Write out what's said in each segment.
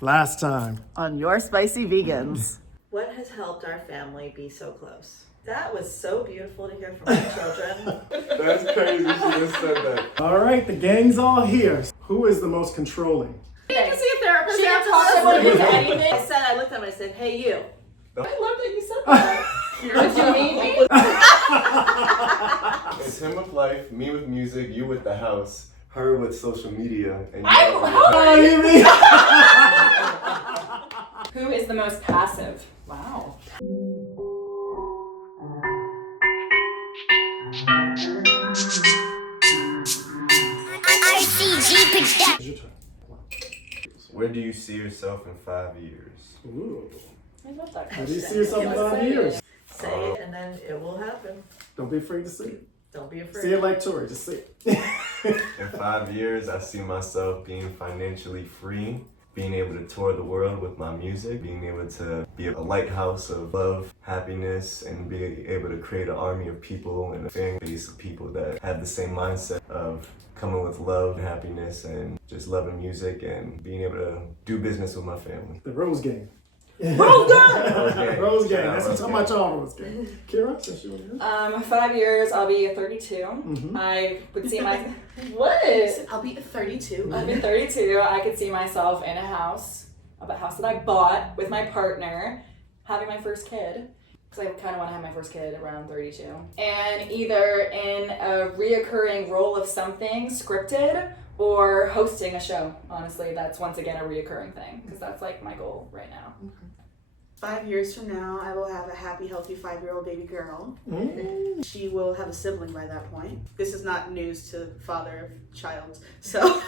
Last time. On Your Spicy Vegans. What has helped our family be so close? That was so beautiful to hear from my children. That's crazy. She just said that. All right, the gang's all here. Who is the most controlling? I need to see a therapist. She didn't talk about anything. I looked at him, I said, hey, you. I love that you said that. Did you mean me? It's him with life, me with music, you with the house, her with social media, and you Who is the most passive? Wow. Where do you see yourself in 5 years? Ooh. I love that Where do you question. see yourself in 5 years? Say it and then it will happen. Don't be afraid to say it. Don't be afraid. Say it like Tori, just say it. In 5 years, I see myself being financially free, being able to tour the world with my music, being able to be a lighthouse of love, happiness, and be able to create an army of people and a fan base of people that have the same mindset of coming with love and happiness and just loving music and being able to do business with my family. The Rose Gang. Rose Gang! Rose Gang. That's what I'm talking about, y'all Rose Gang. Kira, since you want to 5 years, I'll be 32. Mm-hmm. I would see my... What? I'll be 32. I'll be 32. I could see myself in a house that I bought with my partner, having my first kid. Because I kind of want to have my first kid around 32. And either in a reoccurring role of something scripted or hosting a show. Honestly, that's once again a reoccurring thing. Because that's like my goal right now. 5 years from now, I will have a happy, healthy 5-year-old baby girl. Mm. She will have a sibling by that point. This is not news to father of child. So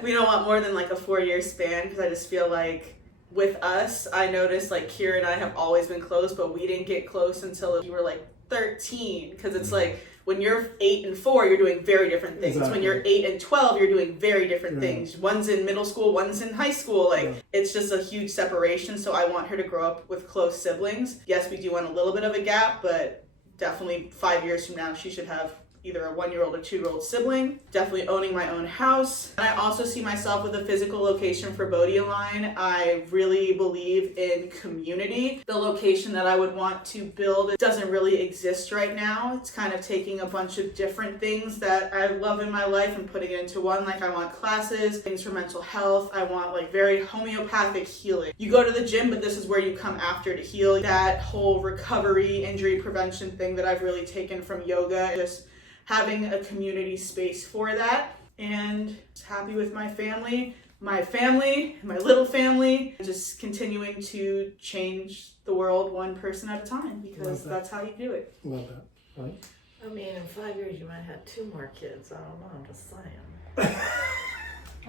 we don't want more than like a 4-year span because I just feel like with us, I noticed like Kira and I have always been close, but we didn't get close until you were like 13 because it's like when you're 8 and 4, you're doing very different things. Exactly. When you're 8 and 12, you're doing very different things. One's in middle school, one's in high school. Like it's just a huge separation. So I want her to grow up with close siblings. Yes, we do want a little bit of a gap, but definitely 5 years from now, she should have either a 1-year-old or 2-year-old sibling, definitely owning my own house. And I also see myself with a physical location for Bodie Line. I really believe in community. The location that I would want to build doesn't really exist right now. It's kind of taking a bunch of different things that I love in my life and putting it into one. Like I want classes, things for mental health. I want like very homeopathic healing. You go to the gym, but this is where you come after to heal. That whole recovery, injury prevention thing that I've really taken from yoga. Just having a community space for that, and just happy with my family, my little family, just continuing to change the world one person at a time because that's how you do it. Love that. Right? I mean, in 5 years you might have 2 more kids. I don't know, I'm just saying.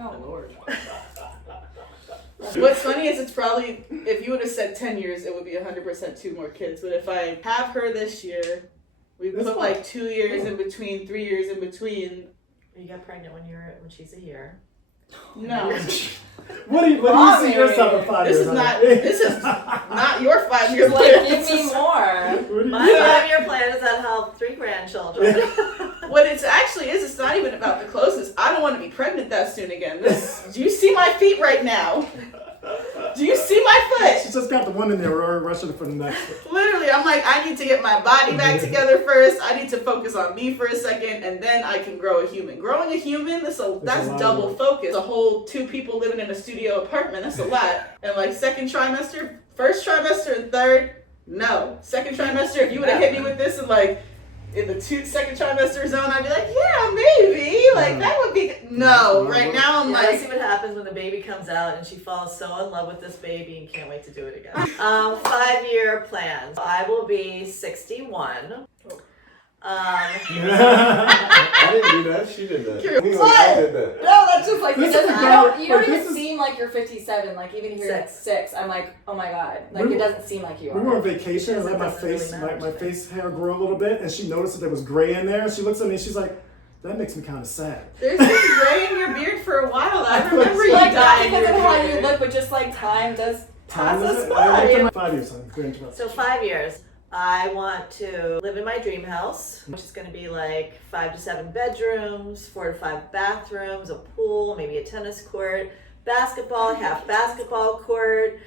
Oh, Lord. What's funny is it's probably, if you would have said 10 years, it would be 100% 2 more kids. But if I have her this year, we put like 2 years in between, 3 years in between. You got pregnant when she's a year. No. What do you see yourself in 5 years? This is not your 5 years Like, plan. give me more. My 5-year plan is to have 3 grandchildren. What it actually is, it's not even about the closeness. I don't want to be pregnant that soon again. Do you see my feet right now? Do you see my foot? She just got the one in there, we're rushing for the next one. Literally, I'm like, I need to get my body back together first. I need to focus on me for a second, and then I can grow a human. Growing a human, that's double focus. A whole 2 people living in a studio apartment, that's a lot. And like second trimester, first trimester, and third, no. Second trimester, if you would have hit me with this and like, in the second trimester zone, I'd be like, yeah, maybe. Like, that would be... No, right now I'm Let's like... see what happens when the baby comes out and she falls so in love with this baby and can't wait to do it again. 5-year plans. I will be 61. I didn't do that. She did that. Anyway, What? I did that. No, that's just like, This because is you don't this even is- seem like you're 57. Like, even here at 6, I'm like, oh my God. Like, it doesn't seem like you We were are. on vacation, and I let my face, my face hair grow a little bit, and she noticed that there was gray in there, and she looks at me and she's like, that makes me kind of sad. There's been gray in your beard for a while. I remember you Like, not dying because your of how you beard. look, but just like time does pass Time us is by. 5 years, honey. Go into it. So 5 years. I want to live in my dream house, which is going to be like 5 to 7 bedrooms, 4 to 5 bathrooms, a pool, maybe a tennis court, basketball, half basketball court,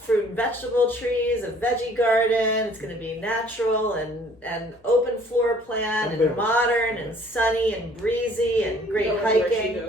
fruit and vegetable trees, a veggie garden. It's going to be natural and open floor plan and modern and sunny and breezy and great hiking.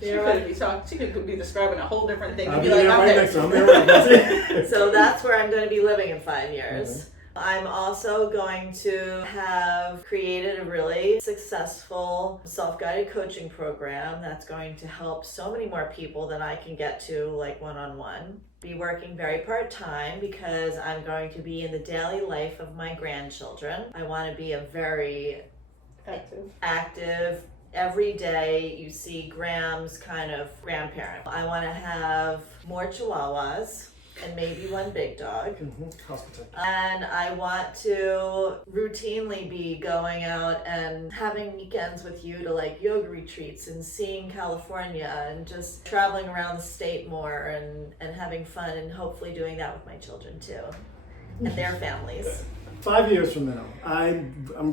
She could be describing a whole different thing. I'll Be be like, there I'm right there. next to her. I'm there right next to So that's where I'm going to be living in 5 years. I'm also going to have created a really successful self-guided coaching program that's going to help so many more people than I can get to, like one-on-one. Be working very part-time because I'm going to be in the daily life of my grandchildren. I want to be a very active every day you see Graham's kind of grandparent. I want to have more chihuahuas and maybe one big dog. House protector. And I want to routinely be going out and having weekends with you to like yoga retreats and seeing California and just traveling around the state more and having fun and hopefully doing that with my children too and their families. 5 years from now,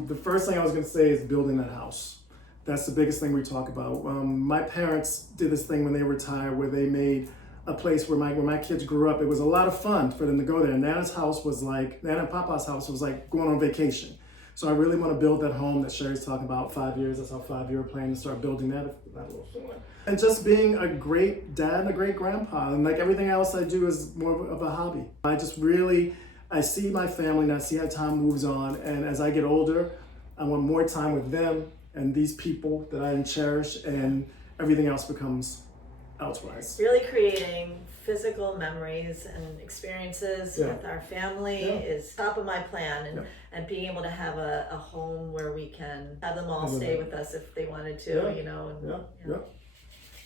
the first thing I was going to say is building that house. That's the biggest thing we talk about. My parents did this thing when they retired where they made a place where my kids grew up. It was a lot of fun for them to go there. Nana and Papa's house was like going on vacation. So I really want to build that home that Sherry's talking about, 5 years. That's our 5-year plan to start building that a little sooner. And just being a great dad and a great grandpa. And like everything else I do is more of a hobby. I see my family and I see how time moves on. And as I get older, I want more time with them and these people that I cherish, and everything else becomes elsewise. Really creating physical memories and experiences with our family is top of my plan, and being able to have a home where we can have them all stay with us if they wanted to, you know.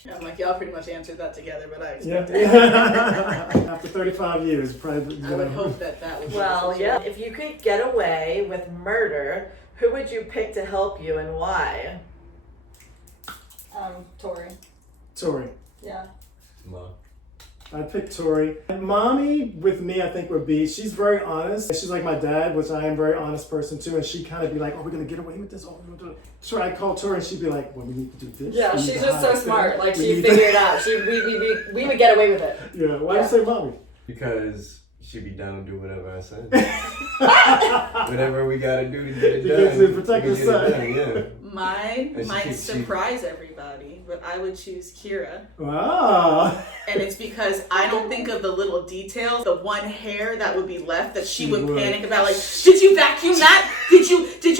Yeah, I'm like, y'all pretty much answered that together, but I Yeah. After 35 years, probably. I would hope that was Well, yeah. If you could get away with murder, who would you pick to help you and why? Tori. Tori. Yeah. Mom. I'd pick Tori. And Mommy with me, I think, would be, she's very honest. She's like my dad, which I am a very honest person too. And she'd kind of be like, oh, we're going to get away with this. Oh, we're gonna do it. So I'd call Tori and she'd be like, well, we need to do this. Yeah, We need she's to just so hide smart. this. Like, We she need figured to-" it out. We would get away with it. Yeah, why do you say Mommy? Because she'd be down to do whatever I said. Whatever we gotta do to get it Because done. to protect we the can get it son. done, yeah. Mine And she might keeps- surprise everybody, but I would choose Kira. Wow. And it's because I don't think of the little details, the one hair that would be left that she would panic about, like, did you vacuum that? Did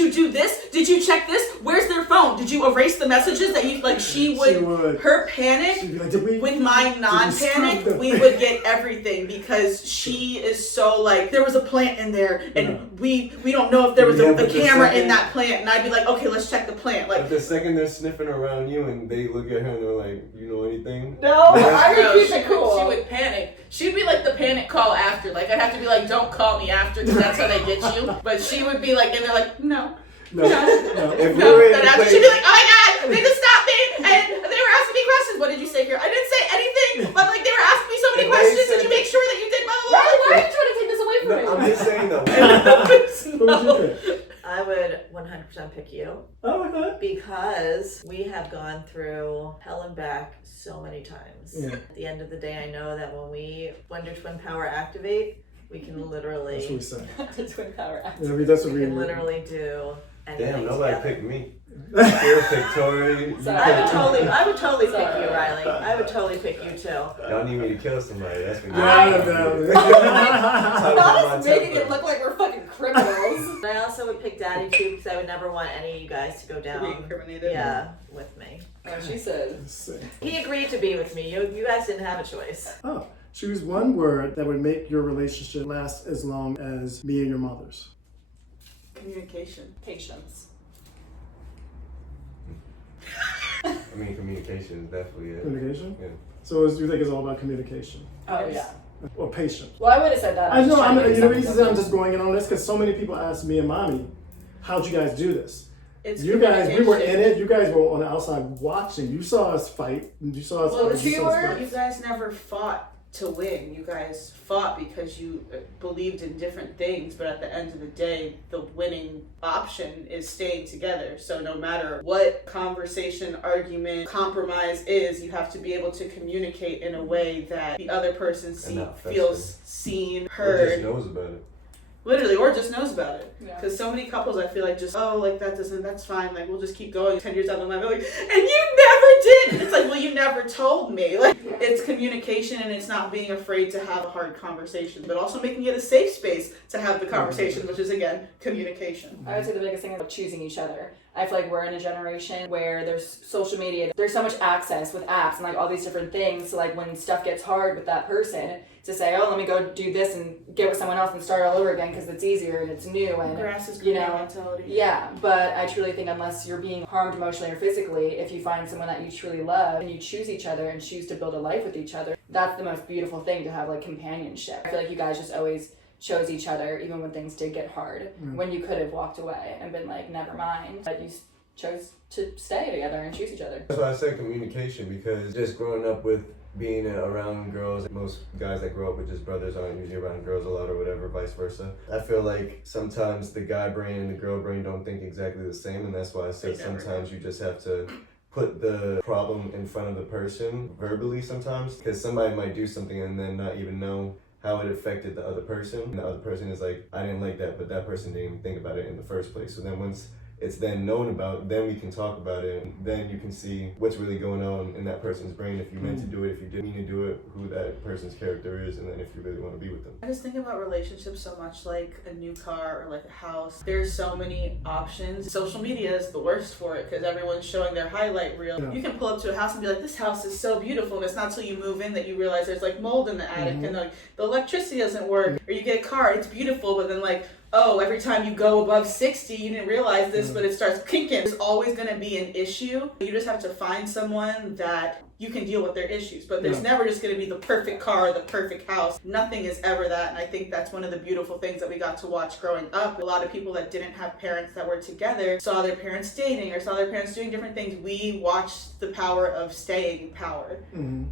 you do this? Did you check this? Where's their phone? Did you erase the messages that you, like, she would. Her panic, She'd be like, did we? with my non-panic, we would get everything because she is so like, there was a plant in there and we don't know if there was Yeah, a but the camera in second- that plant, and I'd be like, okay, let's check the plant. Like, But the second they're sniffing around you and they look at her and they're like, you know anything? No, I would no, keep she it cool. She would panic. She'd be like the panic call after. Like, I'd have to be like, don't call me after because that's how they get you. But she would be like, and they're like, no. No. If we No, were in then the after place, she'd be like, oh my god, they just stopped me and they were asking me questions. What did you say here? I didn't say anything, but like they were asking me so many If they questions. Did said you make sure that you did blah blah Riley, blah? why are you trying to take this away from me? no, I'm just saying though. Who would you pick? I would 100% pick you Oh, okay. because we have gone through hell and back so many times. Yeah. At the end of the day, I know that when we Wonder Twin Power activate, we can That's what literally we say. The twin power act. Yeah, that's what we we can literally do anything Damn, nobody together. picked me. Kira picked Tori. Sorry. I would totally pick Sorry. you, Riley. I would totally pick you too. Y'all need me to kill somebody. That's what Us making it look like we're fucking criminals. But I also would pick Daddy too because I would never want any of you guys to go To be down. incriminated. Yeah, with me. Oh, she said. He agreed to be with me. You guys didn't have a choice. Oh, choose one word that would make your relationship last as long as me and your mother's. Communication. Patience. I mean, communication is definitely it. Communication? Yeah. So you think it's all about communication Oh, yeah. or patience? Well, I would have said that. I know. trying to You do know, the reason something I'm just going in on this because so many people ask me and Mommy, "How'd you guys do this?" It's You guys, we were in communication. it. You guys were on the outside watching. You saw us fight. And you saw us. Well, fight. the You two saw us were, fight. you guys never fought to win. You guys fought because you believed in different things, but at the end of the day, the winning option is staying together. So no matter what conversation, argument, compromise is, you have to be able to communicate in a way that the other person feels seen, heard. Or just knows about it. Literally, or just knows about it. Yeah. Because so many couples, I feel like, just, that's fine. Like, we'll just keep going. 10 years down the line, they're like, and you never did. And it's like, well, you never told me. Like, it's communication, and it's not being afraid to have a hard conversation, but also making it a safe space to have the conversation, which is, again, communication. I would say the biggest thing is choosing each other. I feel like we're in a generation where there's social media, there's so much access with apps and like all these different things. So like when stuff gets hard with that person, to say, oh, let me go do this and get with someone else and start all over again because it's easier and it's new and Grass is you greener know, mentality. yeah. But I truly think unless you're being harmed emotionally or physically, if you find someone that you truly love and you choose each other and choose to build a life with each other, that's the most beautiful thing, to have like companionship. I feel like you guys just always chose each other even when things did get hard, when you could have walked away and been like, never mind, but you chose to stay together and choose each other. That's why I said communication, because just growing up with being around girls, most guys that grow up with just brothers aren't usually around girls a lot or whatever, vice versa. I feel like sometimes the guy brain and the girl brain don't think exactly the same, and that's why I said sometimes you just have to put the problem in front of the person verbally sometimes, because somebody might do something and then not even know how it affected the other person. And the other person is like, I didn't like that, but that person didn't even think about it in the first place. So then once it's then known about, then we can talk about it, and then you can see what's really going on in that person's brain, if you meant to do it, if you didn't mean to do it, who that person's character is, and then if you really want to be with them. I just think about relationships so much like a new car or like a house. There's so many options. Social media is the worst for it because everyone's showing their highlight reel. Yeah. You can pull up to a house and be like, this house is so beautiful, and it's not till you move in that you realize there's like mold in the attic and like the electricity doesn't work. Or you get a car, it's beautiful, but then like, oh, every time you go above 60, you didn't realize this, but it starts kinking. There's always going to be an issue. You just have to find someone that you can deal with their issues. But there's never just going to be the perfect car, the perfect house. Nothing is ever that. And I think that's one of the beautiful things that we got to watch growing up. A lot of people that didn't have parents that were together saw their parents dating or saw their parents doing different things. We watched the power of staying power,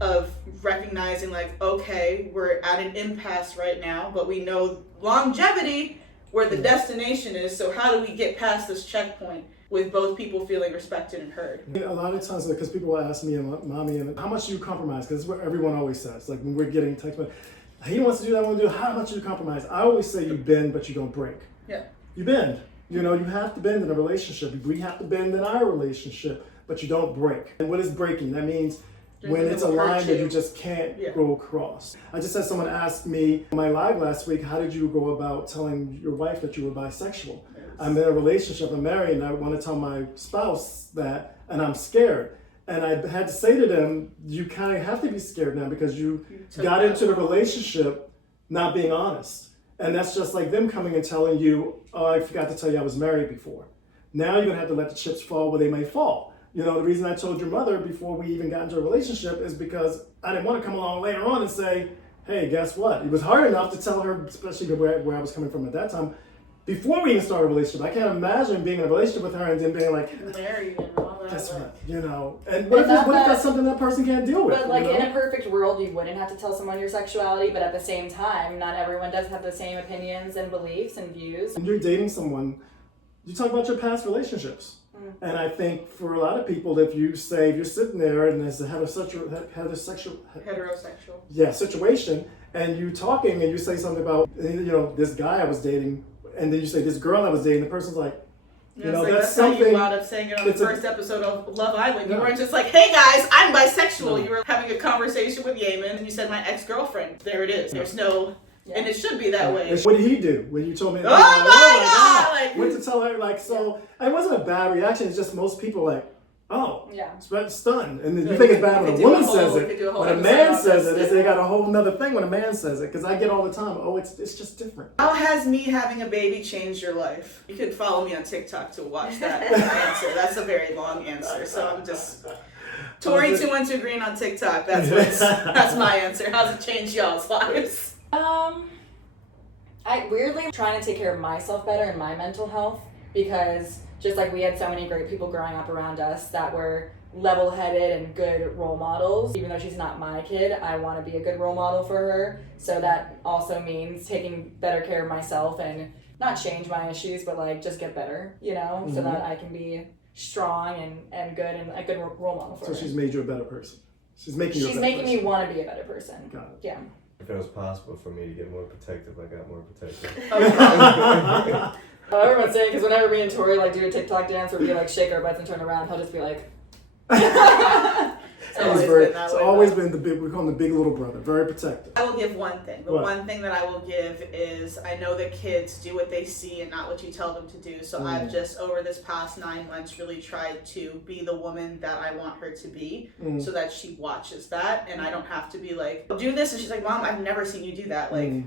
of recognizing like, okay, we're at an impasse right now, but we know longevity where the destination is, so how do we get past this checkpoint with both people feeling respected and heard? A lot of times, because people will ask me and mommy, and how much do you compromise? Because it's what everyone always says. Like when we're getting text, he wants to do that, I want to do it. How much do you compromise? I always say you bend, but you don't break. Yeah. You bend. You know, you have to bend in a relationship. We have to bend in our relationship, but you don't break. And what is breaking? That means when it's a line that you just can't go across. I just had someone ask me on my live last week, how did you go about telling your wife that you were bisexual? I'm in a relationship, I'm married, and I want to tell my spouse that, and I'm scared. And I had to say to them, you kind of have to be scared now because you got into the relationship not being honest. And that's just like them coming and telling you, oh, I forgot to tell you I was married before. Now you're going to have to let the chips fall where they may fall. You know, the reason I told your mother before we even got into a relationship is because I didn't want to come along later on and say, hey, guess what? It was hard enough to tell her, especially where I was coming from at that time, before we even started a relationship. I can't imagine being in a relationship with her and then being like, married and all that. guess what? You know, and what if that's something that person can't deal with? But like you know? in a perfect world, you wouldn't have to tell someone your sexuality, but at the same time, not everyone does have the same opinions and beliefs and views. When you're dating someone, you talk about your past relationships. And I think for a lot of people, if you're sitting there and there's a heterosexual situation, and you talking and you say something about, you know, this guy I was dating, and then you say this girl I was dating, the person's like, you know, that's something. How you wound up saying it on the first episode of Love Island. You weren't just like, hey guys, I'm bisexual. You were having a conversation with Yemen, and you said my ex-girlfriend. There it is. There's no. And it should be that way. What did he do when you told me? Oh my God! Like, went to tell her, like, so it wasn't a bad reaction. It's just most people like, oh, stunned. And then you think it's bad when a woman says it. When a man says it, they got a whole nother thing when a man says it. Because I get all the time, oh, it's just different. How has me having a baby changed your life? You can follow me on TikTok to watch that answer. That's a very long answer. So I'm just Tori 212 Green on TikTok. That's my answer. How's it changed y'all's lives? I weirdly trying to take care of myself better and my mental health, because just like we had so many great people growing up around us that were level-headed and good role models. Even though she's not my kid, I want to be a good role model for her. So that also means taking better care of myself and not change my issues, but like just get better, you know, so that I can be strong and good and a good role model for her. So she's made you a better person. She's making you a better making person. me want to be a better person. Got it. Yeah. If it was possible for me to get more protective, I got more protective. Everyone's saying, because whenever me and Tori like do a TikTok dance where we like shake our butts and turn around, he'll just be like. It's always been the big. We call him the big little brother. Very protective. I will give one thing. The What? one thing that I will give is I know that kids do what they see and not what you tell them to do. So I've just over this past 9 months really tried to be the woman that I want her to be, so that she watches that and I don't have to be like, do this, and she's like, Mom, I've never seen you do that. Like.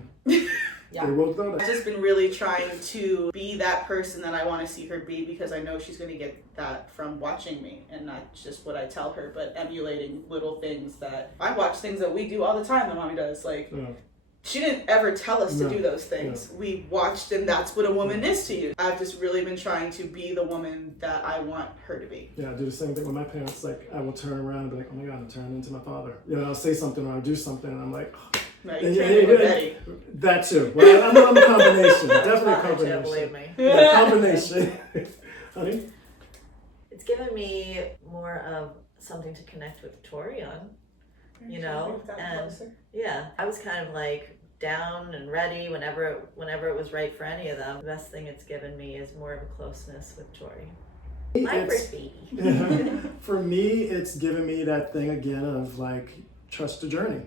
Yeah. They will though. I've just been really trying to be that person that I want to see her be because I know she's going to get that from watching me and not just what I tell her, but emulating little things that I watch things that we do all the time that Mommy does. Like, she didn't ever tell us to do those things. We watched, and that's what a woman is to you. I've just really been trying to be the woman that I want her to be. Yeah, I do the same thing with my parents. Like, I will turn around and be like, oh my God, I'm turning into my father. You know, I'll say something or I'll do something and I'm like, oh. No, you can't do Betty. That too. Well, I'm a combination. Definitely a combination. Believe me. Yeah, combination. Honey? It's given me more of something to connect with Tori on, you know, and yeah, I was kind of like down and ready whenever it was right for any of them. The best thing it's given me is more of a closeness with Tori. My first baby. For me, it's given me that thing again of like, trust the journey.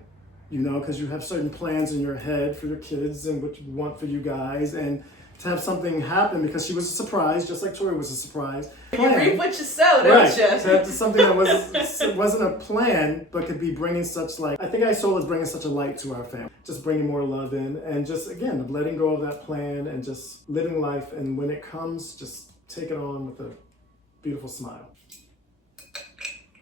You know, because you have certain plans in your head for your kids and what you want for you guys, and to have something happen because she was a surprise, just like Tori was a surprise. You reap what you sow, don't Right. you? To have something that wasn't a plan, but could be bringing such like, I think I saw as bringing such a light to our family. Just bringing more love in and just, again, letting go of that plan and just living life. And when it comes, just take it on with a beautiful smile.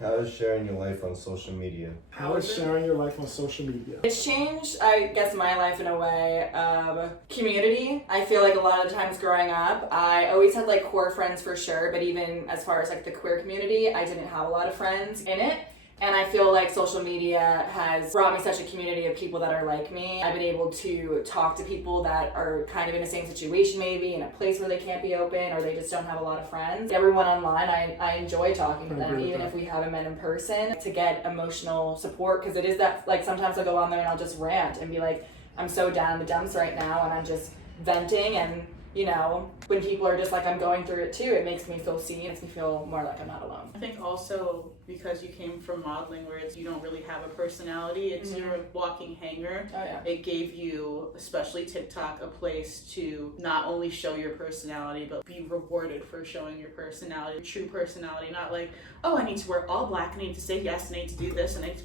How is sharing your life on social media? How is sharing your life on social media? It's changed, I guess, my life in a way of community. I feel like a lot of times growing up, I always had like core friends for sure, but even as far as like the queer community, I didn't have a lot of friends in it. And I feel like social media has brought me such a community of people that are like me. I've been able to talk to people that are kind of in the same situation, maybe in a place where they can't be open or they just don't have a lot of friends. Everyone online, I enjoy talking to them, even if we haven't met in person, to get emotional support, because it is that, like, sometimes I'll go on there and I'll just rant and be like, I'm so down in the dumps right now and I'm just venting, and you know, when people are just like, I'm going through it too, it makes me feel seen, it makes me feel more like I'm not alone. I think also because you came from modeling where you don't really have a personality, it's your walking hanger. Oh yeah. It gave you, especially TikTok, a place to not only show your personality, but be rewarded for showing your personality, your true personality. Not like, oh, I need to wear all black, I need to say yes, I need to do this, I need to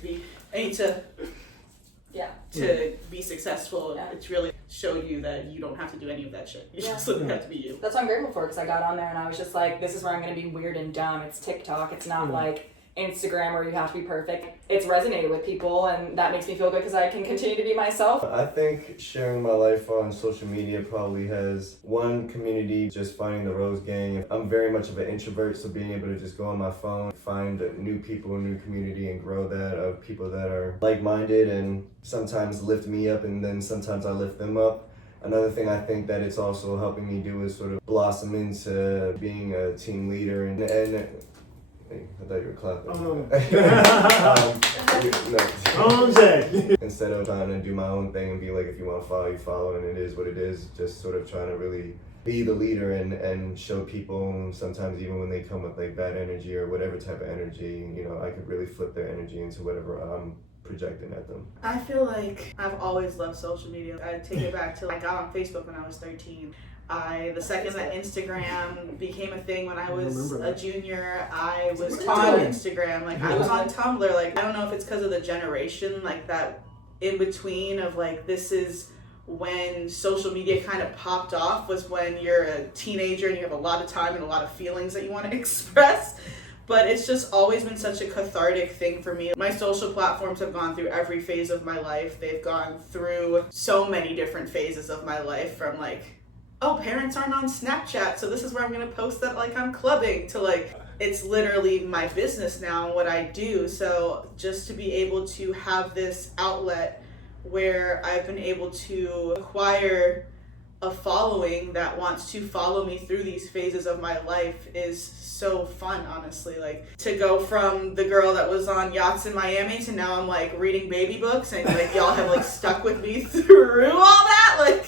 be successful. Yeah. It's really showed you that you don't have to do any of that shit. You just have to be you. That's what I'm grateful for, because I got on there and I was just like, this is where I'm going to be weird and dumb. It's TikTok. It's not like Instagram where you have to be perfect. It's resonated with people, and that makes me feel good because I can continue to be myself. I think sharing my life on social media probably has one community, just finding the Rose Gang. I'm very much of an introvert, so being able to just go on my phone, find new people, a new community, and grow that of people that are like-minded and sometimes lift me up, and then sometimes I lift them up. Another thing I think that it's also helping me do is sort of blossom into being a team leader and hey, I thought you were clapping. Instead of trying to do my own thing and be like, if you want to follow, you follow, and it is what it is, just sort of trying to really be the leader and show people, sometimes even when they come with like bad energy or whatever type of energy, you know, I could really flip their energy into whatever I'm projecting at them. I feel like I've always loved social media. I take it back to, I got on Facebook when I was 13. The second that Instagram became a thing when I was a junior, I was on Instagram. Like, I was on Tumblr. Like, I don't know if it's because of the generation, like that in between of like, this is when social media kind of popped off, was when you're a teenager and you have a lot of time and a lot of feelings that you want to express. But it's just always been such a cathartic thing for me. My social platforms have gone through every phase of my life. They've gone through so many different phases of my life, from like, oh, parents aren't on Snapchat, so this is where I'm gonna post that like I'm clubbing, to like, it's literally my business now and what I do. So just to be able to have this outlet where I've been able to acquire a following that wants to follow me through these phases of my life is so fun, honestly. Like, to go from the girl that was on yachts in Miami to now I'm like reading baby books, and like y'all have like stuck with me through all that. Like,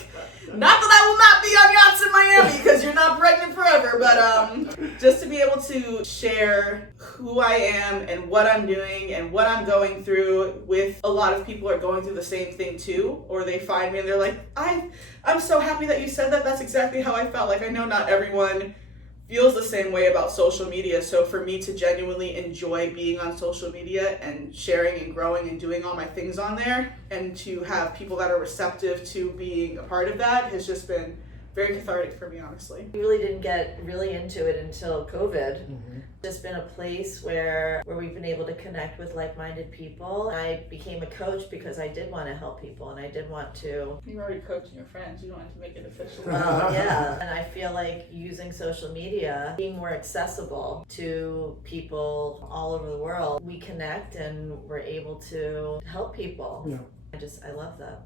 not that I will not be on yachts in Miami because you're not pregnant forever, but just to be able to share who I am and what I'm doing and what I'm going through with a lot of people are going through the same thing too, or they find me and they're like, I'm so happy that you said that. That's exactly how I felt. Like, I know not everyone feels the same way about social media, so for me to genuinely enjoy being on social media and sharing and growing and doing all my things on there, and to have people that are receptive to being a part of that has just been very cathartic for me, honestly. We really didn't get really into it until COVID. Just been a place where we've been able to connect with like-minded people. I became a coach because I did want to help people, and I did want to. You're already coaching your friends. You don't have to make it official. Yeah, and I feel like using social media, being more accessible to people all over the world, we connect and we're able to help people. Yeah. I love that.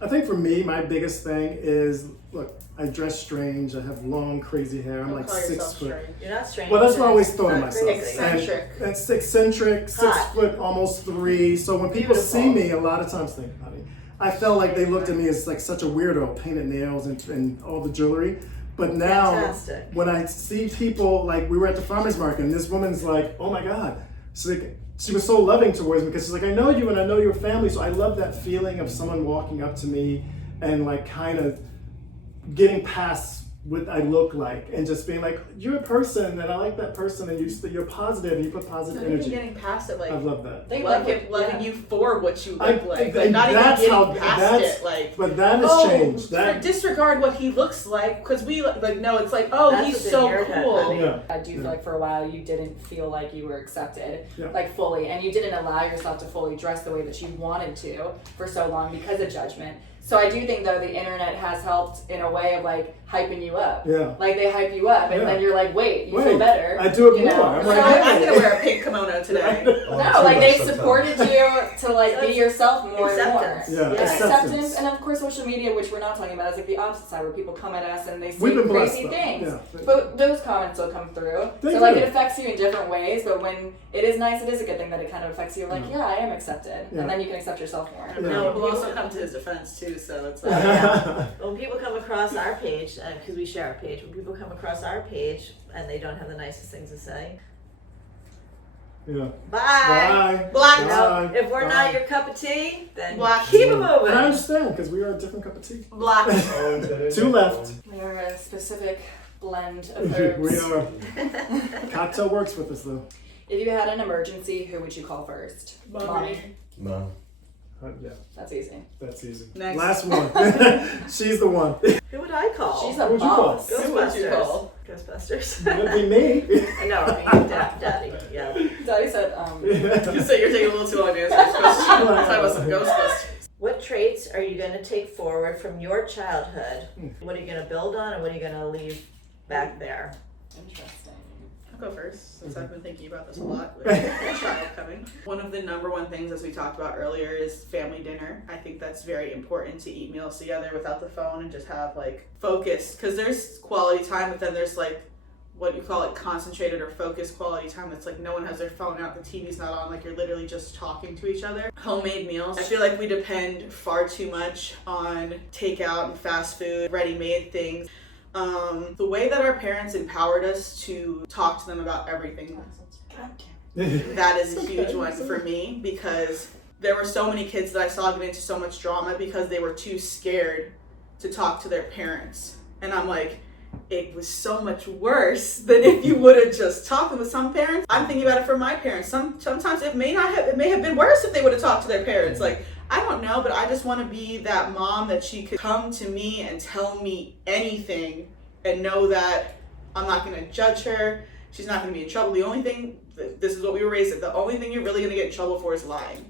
I think for me, my biggest thing is, look, I dress strange. I have long, crazy hair. I'm Don't like call 6 yourself foot. strange. You're not strange. Well, that's what I always It's thought of not myself. crazy. Eccentric. It's eccentric, 6 Hot. foot, almost 3. So when people see Beautiful. me, a lot of times, think about it, I felt like they looked at me as like such a weirdo, painted nails and all the jewelry. But now, Fantastic. when I see people, like we were at the farmer's market, and this woman's like, oh my God. She's like, she was so loving towards me because she's like, I know you and I know your family. So I love that feeling of someone walking up to me and like kind of getting past what I look like and just being like, you're a person and I like that person, and you're positive and you put positive Not even energy. getting past it, like I love that. They loving you for what you look like. Like, and not even that's getting how- past that's- it. Like, But that has oh, changed. That disregard what he looks like, because we like no, it's like, oh, That's he's a so big haircut, cool. honey. yeah. I do feel like for a while you didn't feel like you were accepted, Yeah. like fully, and you didn't allow yourself to fully dress the way that you wanted to for so long because of judgment. So I do think though the internet has helped in a way of like hyping you up. Yeah. Like they hype you up, and Yeah. then you're like, wait, you Wait, feel better. I do it you more. know? I'm So like, I'm hey. gonna wear a pink kimono today. no, like they've supported you to like be That's yourself more and more. acceptance. Yeah, Yeah. Acceptance, and of course social media, which we're not talking about, is like the opposite side where people come at us and they say We've been blessed, crazy though. things. Yeah. But those comments will come through. They so like do. it affects you in different ways, but when it is nice, it is a good thing that it kind of affects you. Like, yeah, I am accepted. Yeah. And then you can accept yourself more. Yeah. No, we'll also come to his defense too. So it's like, Yeah. When people come across our page, because we share our page, when people come across our page and they don't have the nicest things to say, Yeah. bye. Bye. black. Bye. If we're Bye. not your cup of tea, then Black. keep it And I moving. understand because we are a different cup of tea. Black. 2 left. We are a specific blend of We herbs. are. Cocktail works with us though. If you had an emergency, who would you call first? Mommy. Mom. Yeah, That's easy. that's easy. Next. Last one. She's the one. Who would I call? She's a Who'd you call? boss. Who would you Ghostbusters. call? Ghostbusters. That'd be me. I know, I mean, Daddy. Yeah. Daddy said, You say you're taking a little too long to answer this question. Talk about some Ghostbusters. What traits are you going to take forward from your childhood? What are you going to build on, and what are you going to leave back there? Interesting. I'll go first, since I've been thinking about this a lot with a child coming. One of the number one things, as we talked about earlier, is family dinner. I think that's very important, to eat meals together without the phone and just have like focus, because there's quality time, but then there's like what you call it, concentrated or focused quality time. That's like no one has their phone out, the TV's not on, like you're literally just talking to each other. Homemade meals. I feel like we depend far too much on takeout and fast food, ready-made things. The way that our parents empowered us to talk to them about everything, that is a huge one for me, because there were so many kids that I saw get into so much drama because they were too scared to talk to their parents. And I'm like, it was so much worse than if you would have just talked with some parents. I'm thinking about it for my parents. Sometimes it may have been worse if they would have talked to their parents. Like, I don't know, but I just want to be that mom that she could come to me and tell me anything and know that I'm not going to judge her. She's not going to be in trouble. The only thing, this is what we were raised at, the only thing you're really going to get in trouble for is lying.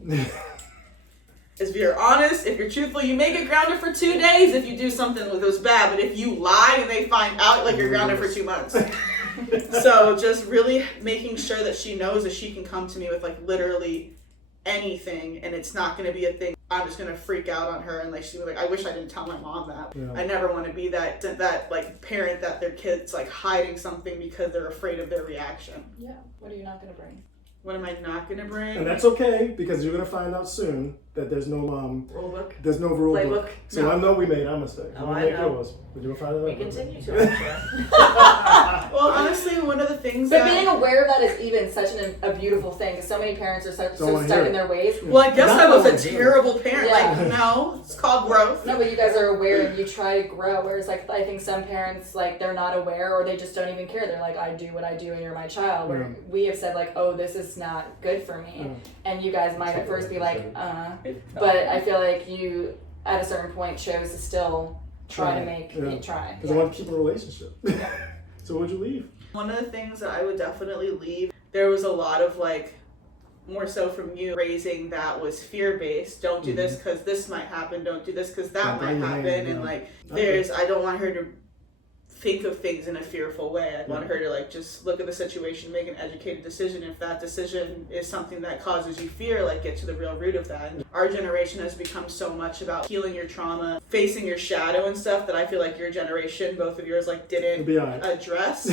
Is if you're honest, if you're truthful, you may get grounded for 2 days if you do something that was bad, but if you lie and they find out, like, you're grounded for 2 months. So just really making sure that she knows that she can come to me with like literally anything, and it's not going to be a thing I'm just going to freak out on her and like she's like, I wish I didn't tell my mom that. Yeah. I never want to be that like parent that their kid's like hiding something because they're afraid of their reaction. Yeah. What are you not going to bring? What am I not going to bring? And that's okay, because you're going to find out soon that there's no Rule book. there's no rule Playbook. book. So No. I know we made our mistake. Oh, We I make know. yours. But you'll find out. We continue to, I'm sure. Well, honestly, one of the things But that being aware of that is even such a beautiful thing, because so many parents are Don't so wanna stuck hear in it. their ways. well, I guess Not I was always, a yeah. terrible parent. Yeah. Like, no, it's called growth. No, but you guys are aware and you try to grow. Whereas, like, I think some parents, like, they're not aware or they just don't even care. They're like, I do what I do and you're my child. Where Yeah. we have said, like, oh, this is not good for me. Yeah. And you guys might at first be like, But I feel like you, at a certain point, chose to still try to make Yeah. it try. Because I want to keep a relationship. So would you leave? One of the things that I would definitely leave, there was a lot of like, more so from you, raising that was fear-based. Don't do this because this might happen. Don't do this because that Yeah, might bring your happen. hand, And yeah. like, Okay. I don't want her to think of things in a fearful way. I want her to like just look at the situation, make an educated decision. If that decision is something that causes you fear, like get to the real root of that. And our generation has become so much about healing your trauma, facing your shadow and stuff that I feel like your generation, both of yours, like It'll didn't be all right. address.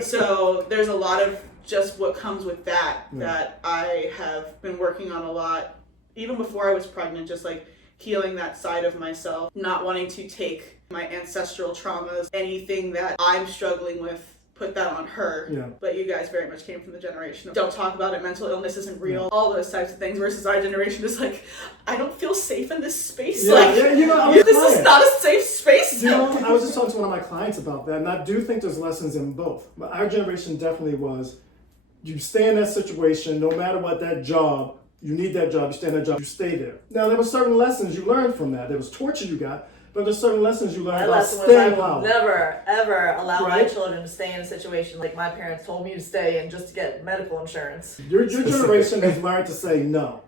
So there's a lot of just what comes with that Yeah. that I have been working on a lot, even before I was pregnant, just like healing that side of myself, not wanting to take my ancestral traumas, anything that I'm struggling with, put that on her. Yeah. But you guys very much came from the generation of don't talk about it, mental illness isn't real, all those types of things, versus our generation is like, I don't feel safe in this space. Yeah, like, yeah, you know, I was this is crying. not a safe space. You know, I was just talking to one of my clients about that, and I do think there's lessons in both. But our generation definitely was, you stay in that situation, no matter what, that job, you need that job, you stay in that job, you stay there. Now, there were certain lessons you learned from that. There was torture you got, but there's certain lessons you learned My about lesson was I staying will power. never, ever allow my Right. children to stay in a situation like my parents told me to stay in just to get medical insurance. Your generation has learned to say no.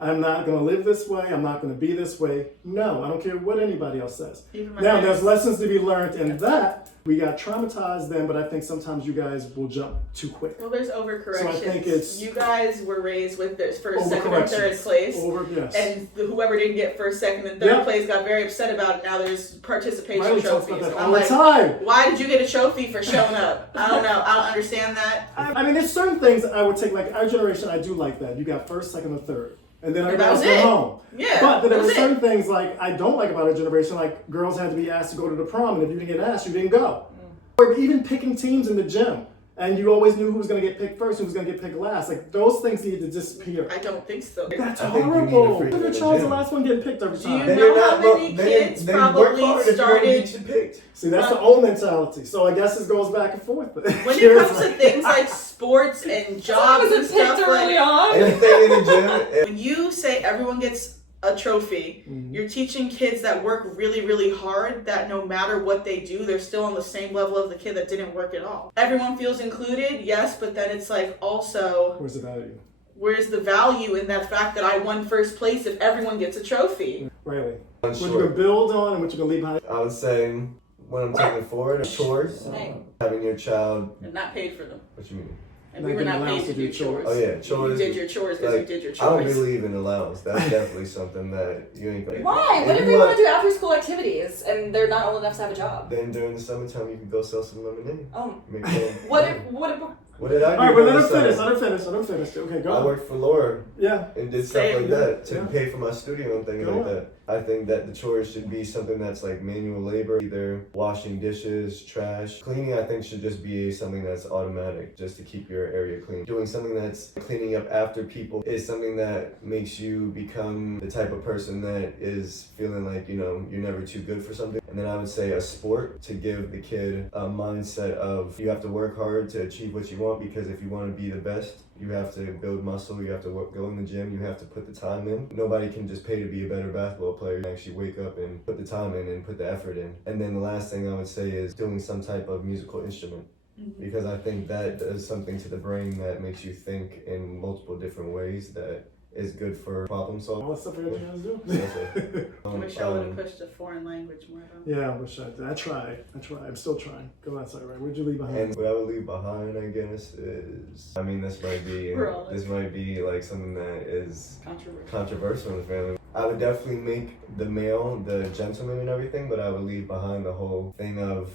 I'm not going to live this way. I'm not going to be this way. No, I don't care what anybody else says. Even my Now, parents. there's lessons to be learned in that. We got traumatized then, but I think sometimes you guys will jump too quick. Well, there's overcorrections. So I think it's- you guys were raised with this first, second, and third Overcorrections. place. Yes. And whoever didn't get first, second, and third Yep. place got very upset about it. Now there's participation Riley talks trophies. about that I'm all the like, time. why did you get a trophy for showing up? I don't know. I don't understand that. I mean, there's certain things I would take, like our generation, I do like that. You got first, second, and third. And then And everybody that else was went it. home. Yeah, But then there that were was it. certain things like I don't like about our generation, like girls had to be asked to go to the prom, and if you didn't get asked, you didn't go. Or even picking teams in the gym, and you always knew who was going to get picked first, who was going to get picked last. Like those things need to disappear. I don't think so. That's I think you need a horrible. freak Look in at the Charles, the gym. last one getting picked every Do you time. know how many kids probably started? See, that's the old mentality. So I guess it goes back and forth. When it comes to things like sports and jobs and was it picked stuff, early like, on? Anything in the gym. when you say everyone gets a trophy, you're teaching kids that work really, really hard that no matter what they do, they're still on the same level of the kid that didn't work at all. Everyone feels included, yes, but then it's like also, Where's the value? where's the value in that fact that I won first place if everyone gets a trophy? Riley, what you Sure. can build on and what you can leave behind. I would say when I'm taking forward, chores, Hey. having your child. And not paid for them. What you mean? And we were not paid to do chores. Oh yeah, You chores. did your chores because like, you did your I don't chores. believe in allowance. That's definitely something that you ain't gonna. Why? What if they want to do after school activities and they're not old enough to have a job? Then during the summertime, you can go sell some lemonade. What Make if What did I do? All right, but let during him the finish. summer? Let him finish. Okay, go I on. worked for Laura Yeah. and did stuff Same. like that to Yeah. pay for my studio and things Go like on. that. I think that the chores should be something that's like manual labor, either washing dishes, trash. Cleaning, I think, should just be something that's automatic, just to keep your area clean. Doing something that's cleaning up after people is something that makes you become the type of person that is feeling like, you know, you're never too good for something. And then I would say a sport to give the kid a mindset of you have to work hard to achieve what you want, because if you want to be the best, you have to build muscle, you have to go in the gym, you have to put the time in. Nobody can just pay to be a better basketball player. You actually wake up and put the time in and put the effort in. And then the last thing I would say is doing some type of musical instrument. Because I think that does something to the brain that makes you think in multiple different ways that is good for problem solving. All the stuff everything else do. I wish I would have pushed a foreign language more though. Yeah, I wish I did. I tried. I'm still trying. Go outside, right? What'd you leave behind? And what I would leave behind, I guess, is, I mean, this might be like something that is controversial in the family. I would definitely make the male the gentleman and everything, but I would leave behind the whole thing of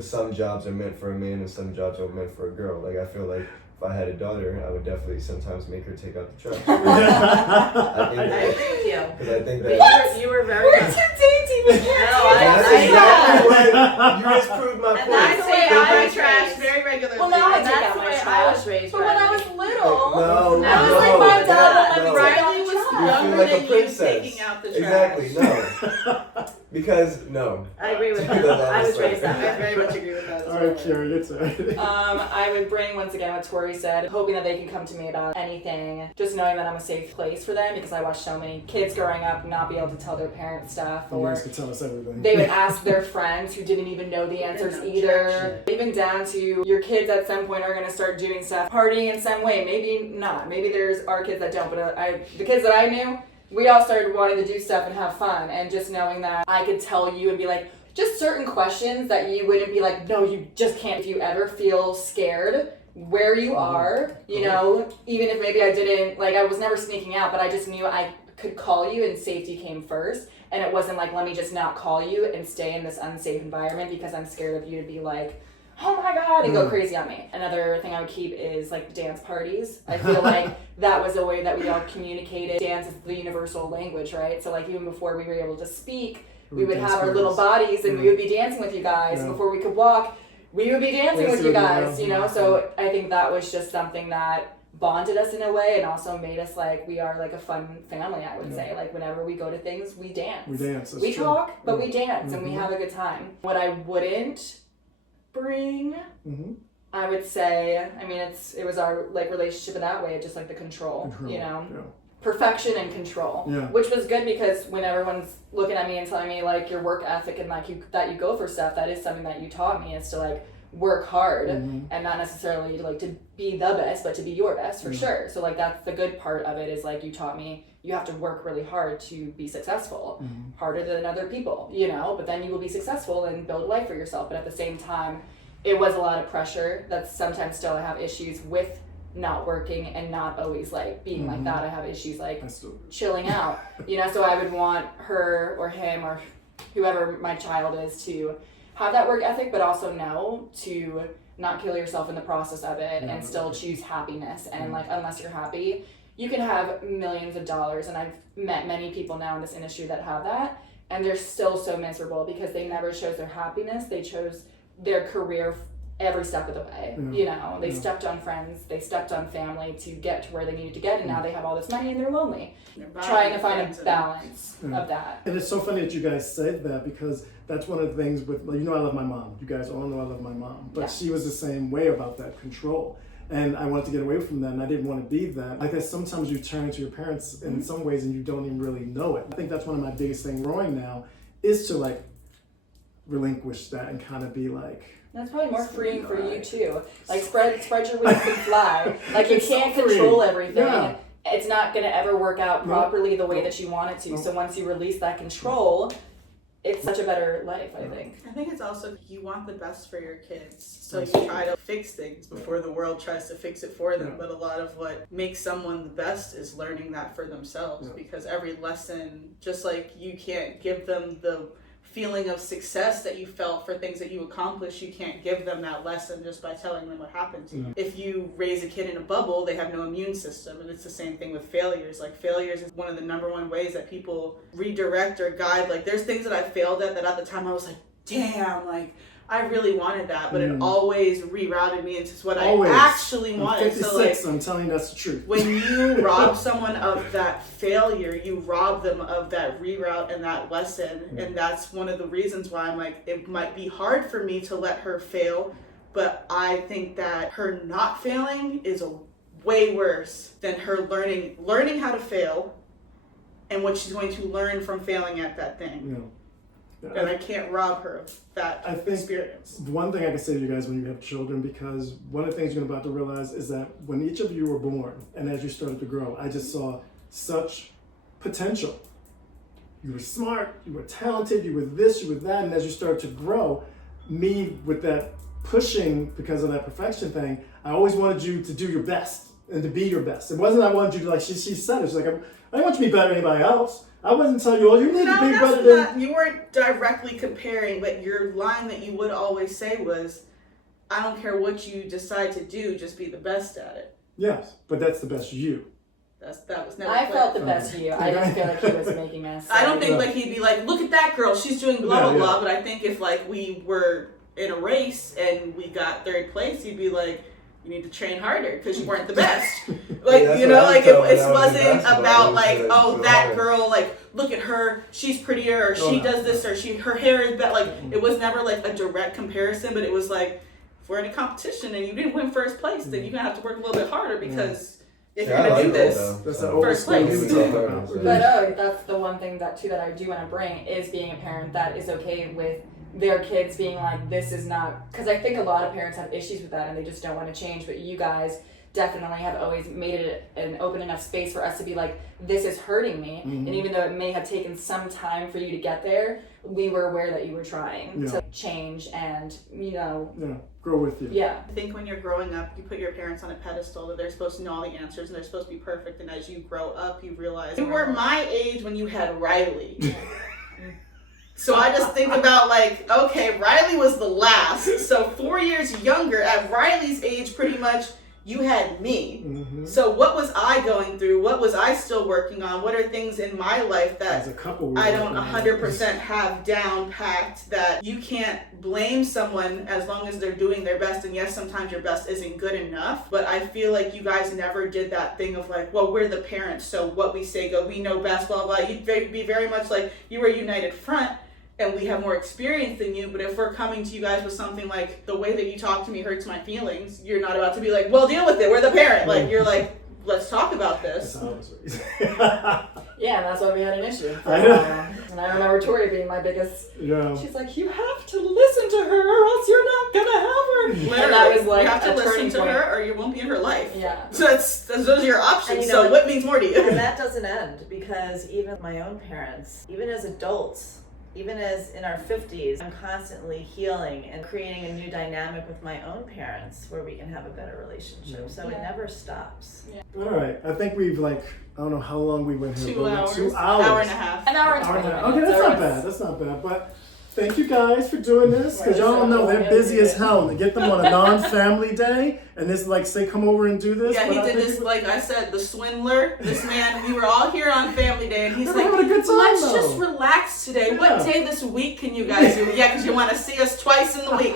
some jobs are meant for a man and some jobs are meant for a girl. Like, I feel like if I had a daughter, I would definitely sometimes make her take out the trash. I agree with you. Because I think But that you were very Where's your dating? We can't No, do that's that. exactly what you just proved my And point. that's I the way take out I my was trash raised. very regularly. Well, now I And take that's out the my way I trash. was raised. But when I was little, No, I was no, like, my dad won't let me no. take out Riley the was trash. You younger feel like a than you princess. taking out the trash. Exactly, no. Because, no. I agree with That's you. what I was saying. raised that I way. very much agree with that as All right, well. Carrie, your turn. I would bring, once again, what Tori said, hoping that they can come to me about anything, just knowing that I'm a safe place for them, because I watched so many kids growing up not be able to tell their parents stuff, You or guys could tell us everything. they would ask their friends who didn't even know the answers No either. Even down to your kids at some point are going to start doing stuff, partying in some way, maybe not. Maybe there's our kids that don't, but the kids that I knew, we all started wanting to do stuff and have fun, and just knowing that I could tell you and be like, just certain questions that you wouldn't be like, no, you just can't. If you ever feel scared where you are, you know, even if maybe I didn't, like, I was never sneaking out, but I just knew I could call you and safety came first. And it wasn't like, let me just not call you and stay in this unsafe environment because I'm scared of you to be like, oh my God, and go crazy on me. Another thing I would keep is like dance parties. I feel like that was a way that we all communicated. Dance is the universal language, right? So like even before we were able to speak, we would have our little bodies and we would be dancing with you guys. Yeah. Before we could walk, we would be dancing with you guys, you know? Yeah. So I think that was just something that bonded us in a way and also made us like, we are like a fun family, I would say. Like whenever we go to things, we dance. We dance. That's We true. talk, but we dance and we Mhm. have a good time. What I wouldn't bring, Mm-hmm. I would say, I mean, it was our like relationship in that way, just like the control. You know? Yeah. Perfection and control, Yeah. which was good because when everyone's looking at me and telling me like your work ethic and like that you go for stuff, that is something that you taught me, is to like work hard and not necessarily like to be the best, but to be your best for sure. So like that's the good part of it, is like you taught me you have to work really hard to be successful, harder than other people, you know, but then you will be successful and build life for yourself. But at the same time, it was a lot of pressure. That's sometimes still I have issues with not working and not always like being like that. I have issues like chilling out, you know, so I would want her or him or whoever my child is to have that work ethic, but also know to not kill yourself in the process of it and still choose happiness. And like, unless you're happy, you can have millions of dollars. And I've met many people now in this industry that have that, and they're still so miserable because they never chose their happiness. They chose their career every step of the way, you know, they stepped on friends, they stepped on family to get to where they needed to get, and now they have all this money and they're lonely. Trying to find a balance of that. And it's so funny that you guys said that, because that's one of the things with, you know, I love my mom. You guys all know I love my mom, but she was the same way about that control. And I wanted to get away from that, and I didn't want to be that. I guess sometimes you turn to your parents in some ways and you don't even really know it. I think that's one of my biggest things growing now, is to like relinquish that and kind of be like, That's probably more freeing for you too. Like spread your wings and fly. Like you It's so can't free. control everything. Yeah. It's not gonna ever work out properly the way that you want it to. So once you release that control, it's such a better life, I think. I think it's also, you want the best for your kids, so you try to fix things before the world tries to fix it for them. But a lot of what makes someone the best is learning that for themselves, because every lesson, just like you can't give them the feeling of success that you felt for things that you accomplished, you can't give them that lesson just by telling them what happened to you. If you raise a kid in a bubble, they have no immune system, and it's the same thing with failures. Like, failures is one of the number one ways that people redirect or guide. Like, there's things that I failed at that at the time I was like, damn, like I really wanted that, but it always rerouted me into what I actually wanted. 56, So, like, I'm telling you that's the truth. when you rob someone of that failure, you rob them of that reroute and that lesson. And that's one of the reasons why I'm like, it might be hard for me to let her fail, but I think that her not failing is way worse than her learning how to fail and what she's going to learn from failing at that thing. and I can't rob her of that I think experience. one thing I can say to you guys when you have children, because one of the things you're about to realize is that when each of you were born and as you started to grow, I just saw such potential. You were smart, you were talented, you were this, you were that, and as you started to grow, me with that pushing because of that perfection thing, I always wanted you to do your best and to be your best. It wasn't I wanted you to, like she said, it's like, I didn't want you to be better than anybody else. I wasn't telling you, oh, you need to be better than... You weren't directly comparing, but your line that you would always say was, I don't care what you decide to do, just be the best at it. Yes, but that's the best you. That was never I clear. felt the best you. I didn't feel like he was making us. I don't think like he'd be like, look at that girl, she's doing blah blah Yeah, blah. But I think if like we were in a race and we got third place, he'd be like, you need to train harder because you weren't the best. Like Yeah, you know, like it it wasn't about like, oh that girl, like look at her, she's prettier, or she does this, or her hair is better. Like it was never like a direct comparison, but it was like, if we're in a competition and you didn't win first place, then you're gonna have to work a little bit harder because. If you're gonna do this, that's an old first school place. we talk about. But that's the one thing that I do want to bring is being a parent that is okay with their kids being like, this is not, because I think a lot of parents have issues with that and they just don't want to change, but you guys definitely have always made it an open enough space for us to be like, this is hurting me. Mm-hmm. And even though it may have taken some time for you to get there, we were aware that you were trying to change and, grow with you. Yeah. I think when you're growing up, you put your parents on a pedestal that they're supposed to know all the answers and they're supposed to be perfect. And as you grow up, you realize you were my age when you had Riley. So I just think about like, okay, Riley was the last. So 4 years younger, at Riley's age, pretty much, you had me. Mm-hmm. So what was I going through? What was I still working on? What are things in my life that As a couple, I don't 100% have down packed, that you can't blame someone as long as they're doing their best. And yes, sometimes your best isn't good enough, but I feel like you guys never did that thing of like, well, we're the parents, so what we say go, we know best, blah, blah. You'd be very much like you were a united front and we have more experience than you, but if we're coming to you guys with something like, the way that you talk to me hurts my feelings, you're not about to be like, well, deal with it, we're the parent. Like, you're like, let's talk about this. That's how I was raised. Yeah, and that's why we had an issue. I know. And I remember Tori being my biggest. Yeah. She's like, you have to listen to her, or else you're not gonna have her. Literally, And that was like you have to a listen turning to point. her, or you won't be in her life. Yeah. So those are your options. And you So know, what means more to you? And that doesn't end, because even my own parents, even as adults, even as in our 50s, I'm constantly healing and creating a new dynamic with my own parents where we can have a better relationship. So it never stops. All right. I think we've I don't know how long we went here. 2 but hours. 2 hours. Hour and a half. An hour and Hour and 20 a half. minutes. Okay, that's So not it's- bad. That's not bad. But thank you guys for doing this, because Right, y'all don't know so they're busy as hell. To get them on a non-family day and this say come over and do this. Yeah, but he I did think this, like I said, the swindler. This man, we were all here on family day, and he's We're like, having a good time, let's though." just relax today. What Yeah. day this week can you guys do? Yeah, because you want to see us twice in the week.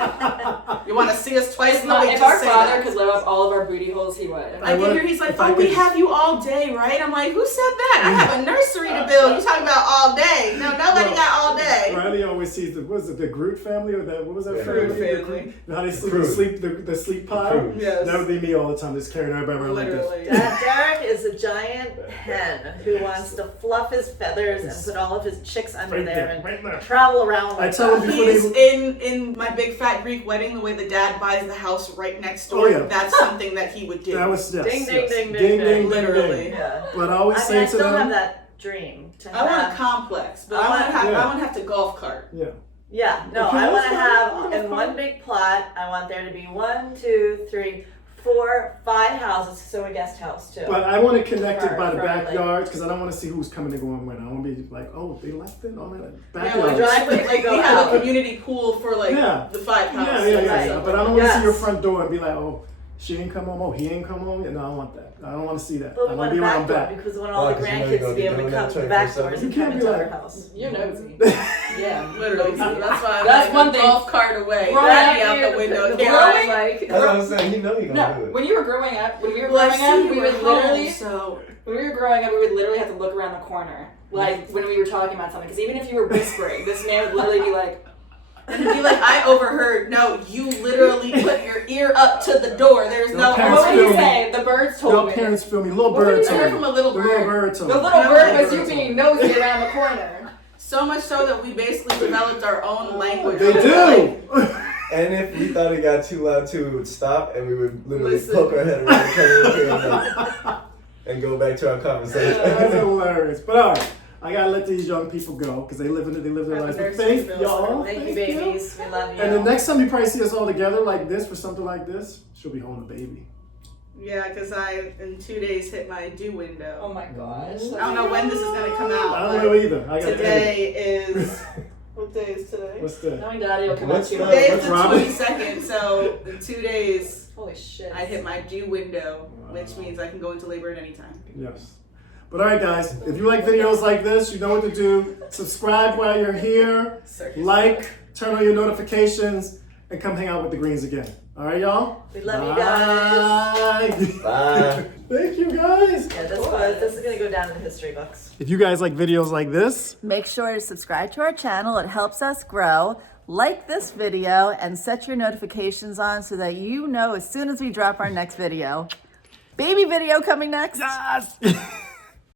You want to see us twice in the week. If Just our say father that. could load up all of our booty holes, he would. I get here, he's like, If I oh, we could- have you all day, right? I'm like, who said that? I have a nursery to build. You talking about all day. No, nobody No. got all day. Riley always sees the the Groot family, or what was that Groot family? family. How they sleep, Groot. the sleep pile. Groot. Yes. That would be me all the time, just carrying everybody around like Literally. this. Derek is a giant hen who wants to fluff his feathers and put all of his chicks under Right there there, and right there. travel around I like tell him that. before He's they. in my big fat Greek wedding, the way the dad buys the house right next door. Oh, yeah. That's something that he would do. That was yes, Ding, ding, yes. ding, ding, ding. Literally. Yeah. But I always I say mean, I to still them, have that dream to I want a have. complex, but I I want want- to have. Yeah. I want to have to golf cart. yeah. Yeah, no, Okay, I want that's to fine. have That's in fine. one big plot. I want there to be 1, 2, 3, 4, 5 houses, so a guest house too. But I want to connect it For- by the for, like- backyards, because I don't want to see who's coming and going when. I want to be like, oh, they left it on that Yeah, backyard. we driveway, like, go we have out. a community pool for like Yeah. the 5 Yeah, houses. yeah, yeah, Right. yeah. But I don't want to see your Yes. front door and be like, oh, she ain't come home. Oh, he ain't come home. Yeah, no, I don't want that. I don't want to see that. But I we want want to a be around back door back. because we want all Oh, the 'cause you know grandkids you're to gonna be be able to doing come that to the 24/7. back doors You and can't come be into our like- house. You're nosy. Yeah. Literally. So that's why I'm That's like one a thing. golf cart away. Growing Daddy up out here, the window. The Yeah. growing, like, That's what I'm saying. You know you're No, gonna do it. when you were growing up, Well, I see you we were would literally, home, so when we were growing up, we would literally have to look around the corner, like when we were talking about something. Because even if you were whispering, this man would literally be like, and it'd be like, I overheard. No, you literally put your ear up to the door. There's Your no. parents "What did you feel me. say?" The birds told Your me. parents feel me. Little What were bird you told I heard me. from a little The bird. little bird The told little me. bird was bird you told being me. nosy around the corner. So much so that we basically developed our own language. They do. And if we thought it got too loud too, we would stop and we would literally Listen. poke our head around the corner and go back to our conversation. That's hilarious. But all right, I gotta let these young people go because they live their lives. But thank y'all. Thank you, babies. We love you. And the next time you probably see us all together like this for something like this, she'll be holding a baby. Yeah, because I in 2 days hit my due window. Oh my gosh. I don't know when this is gonna come out. I don't but know either. I got Today is what day is today? What's that? Knowing Daddy will come out What's to you. that? Today is What's the Robin? 22nd, so in 2 days Holy shit. I hit my due window, which means I can go into labor at any time. Yes. But all right, guys, if you like videos like this, you know what to do. Subscribe while you're here. Like, turn on your notifications, and come hang out with the Greens again. All right, y'all? We love you guys. Bye. Bye. Thank you, guys. Yeah, this is gonna go down in the history books. If you guys like videos like this, Make sure to subscribe to our channel. It helps us grow. Like this video and set your notifications on so that you know as soon as we drop our next video. Baby video coming next. yes.